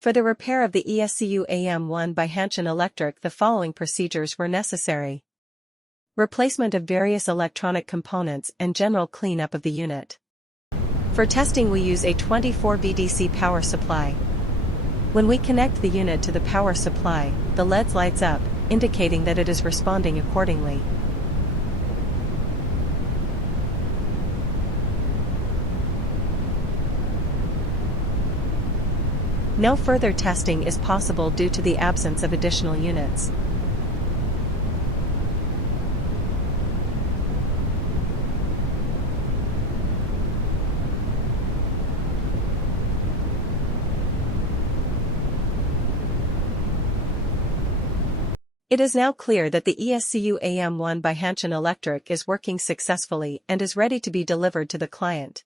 For the repair of the ESCU-AM1 by HANSHIN Electric, the following procedures were necessary. Replacement of various electronic components and general cleanup of the unit. For testing, we use a 24V DC power supply. When we connect the unit to the power supply, the LED lights up, indicating that it is responding accordingly. No further testing is possible due to the absence of additional units. It is now clear that the ESCU-AM1 by HANSHIN Electric is working successfully and is ready to be delivered to the client.